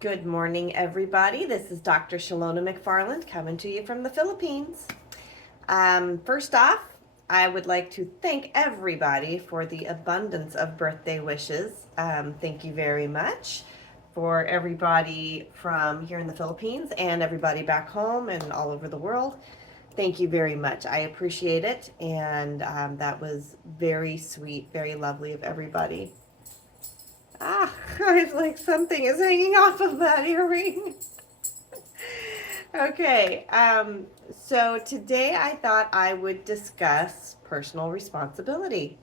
Good morning, everybody. This is Dr. Shalona McFarland coming to you from the Philippines. First off, I would like to thank everybody for the abundance of birthday wishes. Thank you very much for everybody from here in the Philippines and everybody back home and all over the world. Thank you very much. I appreciate it, and that was very sweet, very lovely of everybody. It's like something is hanging off of that earring. Okay, so today I thought I would discuss personal responsibility.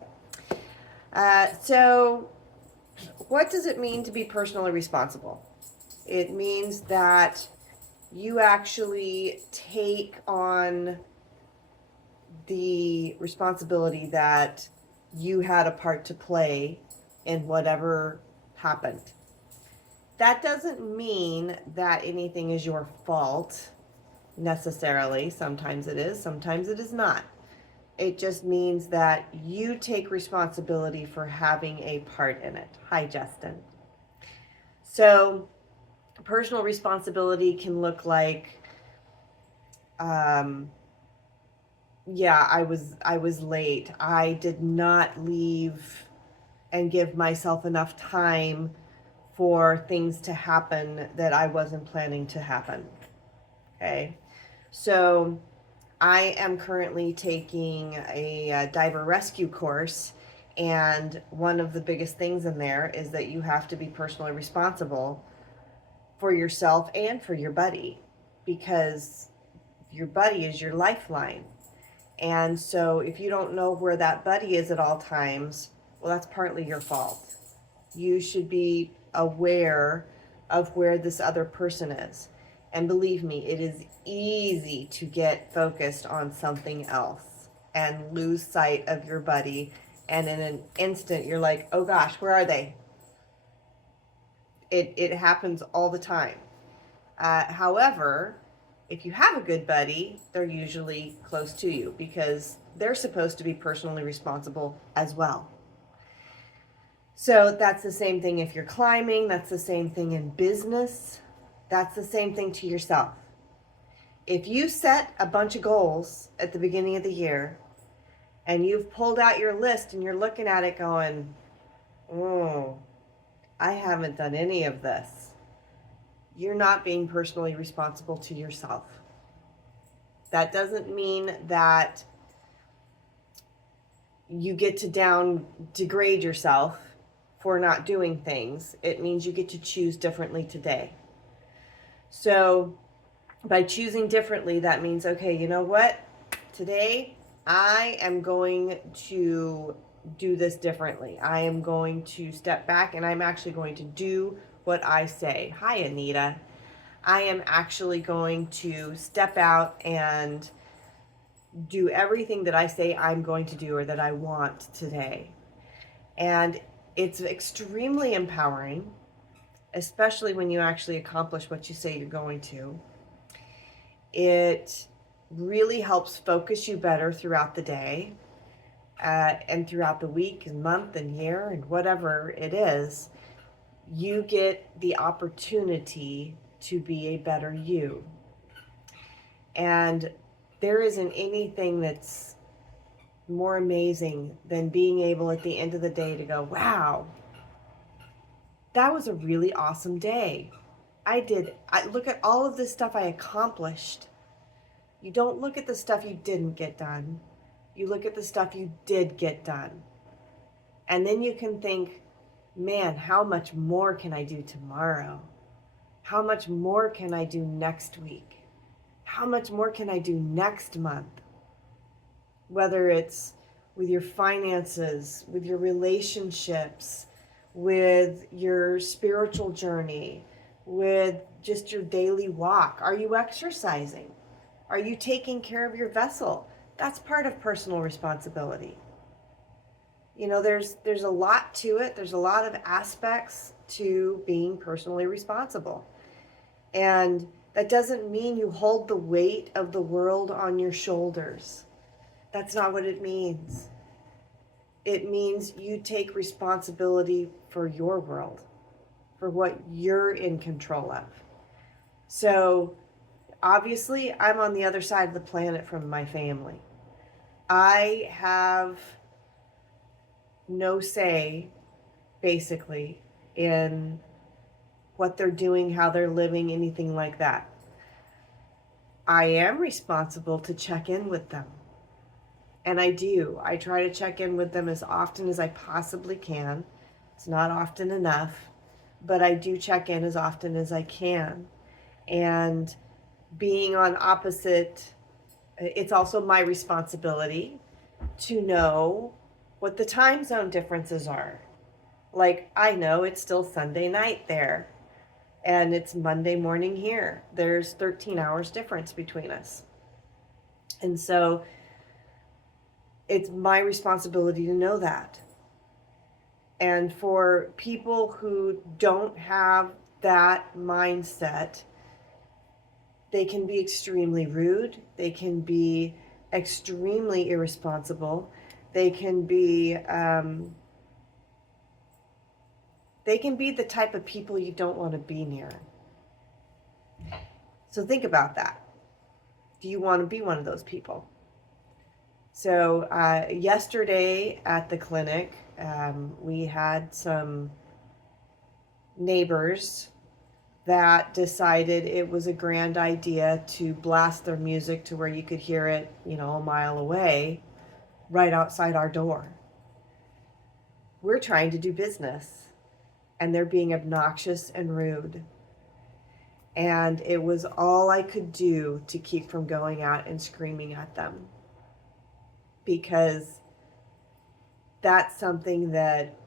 So, what does it mean to be personally responsible? It means that you actually take on the responsibility that you had a part to play in whatever happened. That doesn't mean that anything is your fault necessarily. Sometimes it is, sometimes it is not. It just means that you take responsibility for having a part in it. Hi, Justin. So, personal responsibility can look like, yeah, I was late. I did not leave and give myself enough time for things to happen that I wasn't planning to happen. Okay. So I am currently taking a diver rescue course, and one of the biggest things in there is that you have to be personally responsible for yourself and for your buddy, because your buddy is your lifeline. And so if you don't know where that buddy is at all times, well, that's partly your fault. You should be aware of where this other person is. And believe me, it is easy to get focused on something else and lose sight of your buddy. And in an instant, you're like, oh gosh, where are they? It happens all the time. However, if you have a good buddy, they're usually close to you because they're supposed to be personally responsible as well. So that's the same thing if you're climbing, that's the same thing in business, that's the same thing to yourself. If you set a bunch of goals at the beginning of the year and you've pulled out your list and you're looking at it going, oh, I haven't done any of this, you're not being personally responsible to yourself. That doesn't mean that you get to degrade yourself for not doing things. It means you get to choose differently today. So by choosing differently, that means, okay, you know what? Today I am going to do this differently. I am going to step back and I'm actually going to do what I say. Hi, Anita. I am actually going to step out and do everything that I say I'm going to do or that I want today. And it's extremely empowering, especially when you actually accomplish what you say you're going to. It really helps focus you better throughout the day and throughout the week and month and year and whatever it is. You get the opportunity to be a better you. And there isn't anything that's more amazing than being able at the end of the day to go, wow, that was a really awesome day. I look at all of this stuff I accomplished. You don't look at the stuff you didn't get done. You look at the stuff you did get done. And then you can think, man, how much more can I do tomorrow? How much more can I do next week? How much more can I do next month? Whether it's with your finances, with your relationships, with your spiritual journey, with just your daily walk. Are you exercising? Are you taking care of your vessel? That's part of personal responsibility. You know, there's a lot to it. There's a lot of aspects to being personally responsible. And that doesn't mean you hold the weight of the world on your shoulders. That's not what it means. It means you take responsibility for your world. for what you're in control of. So obviously, I'm on the other side of the planet from my family. I have no say, basically, in what they're doing, how they're living, anything like that. I am responsible to check in with them. And I do. I try to check in with them as often as I possibly can. It's not often enough, but I do check in as often as I can. And being on opposite, it's also my responsibility to know what the time zone differences are. Like, I know it's still Sunday night there, and it's Monday morning here. There's 13 hours difference between us. And so it's my responsibility to know that. And for people who don't have that mindset, they can be extremely rude. They can be extremely irresponsible. They can be the type of people you don't want to be near. So think about that. Do you want to be one of those people? So yesterday at the clinic, we had some neighbors that decided it was a grand idea to blast their music to where you could hear it, a mile away, right outside our door. We're trying to do business, and they're being obnoxious and rude. And it was all I could do to keep from going out and screaming at them, because that's something that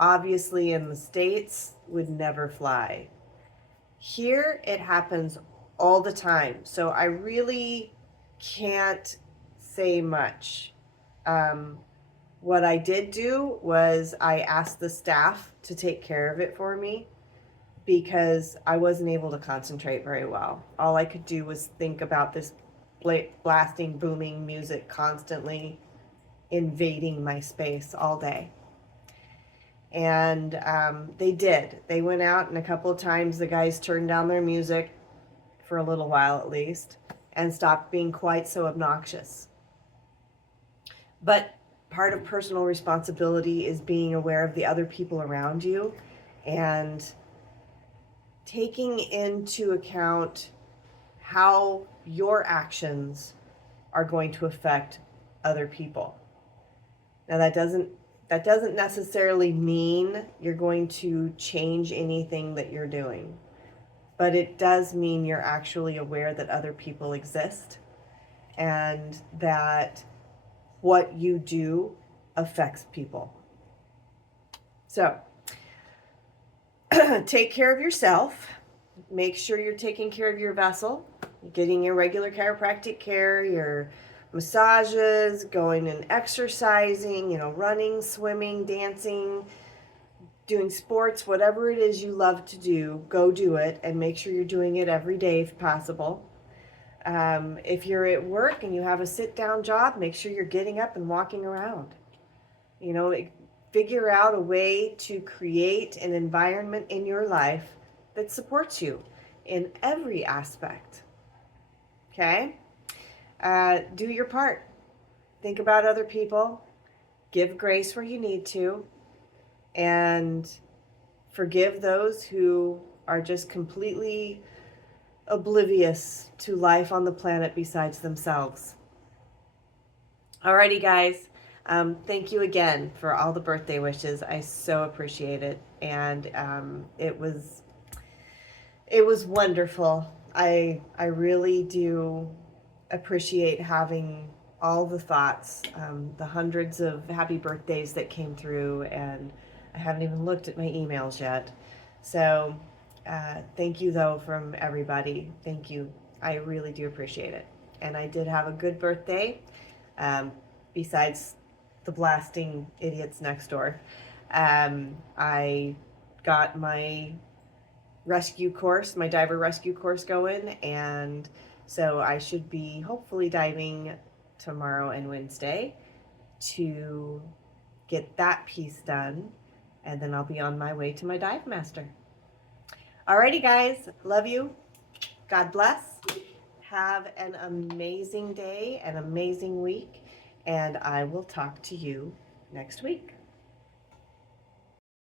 obviously in the States would never fly. Here it happens all the time, so I really can't say much. What I did do was I asked the staff to take care of it for me, because I wasn't able to concentrate very well. All I could do was think about this blasting, booming music constantly invading my space all day. And they did. They went out, and a couple of times the guys turned down their music, for a little while at least, and stopped being quite so obnoxious. But part of personal responsibility is being aware of the other people around you and taking into account how your actions are going to affect other people. Now that doesn't necessarily mean you're going to change anything that you're doing, but it does mean you're actually aware that other people exist and that what you do affects people. So take care of yourself. Make sure you're taking care of your vessel, getting your regular chiropractic care, your massages, going and exercising, running, swimming, dancing, doing sports, whatever it is you love to do, go do it, and make sure you're doing it every day if possible. If you're at work and you have a sit-down job, make sure you're getting up and walking around. Figure out a way to create an environment in your life that supports you in every aspect. Okay? Do your part. Think about other people. Give grace where you need to. And forgive those who are just completely oblivious to life on the planet besides themselves. Alrighty, guys. Thank you again for all the birthday wishes. I so appreciate it. And it was wonderful. I really do appreciate having all the thoughts, the hundreds of happy birthdays that came through, and I haven't even looked at my emails yet. So thank you, though, from everybody. Thank you. I really do appreciate it. And I did have a good birthday, besides the blasting idiots next door. I got my rescue course, my diver rescue course going, and so I should be hopefully diving tomorrow and Wednesday to get that piece done, and then I'll be on my way to my dive master. Alrighty, guys. Love you. God bless. Have an amazing day, an amazing week, and I will talk to you next week.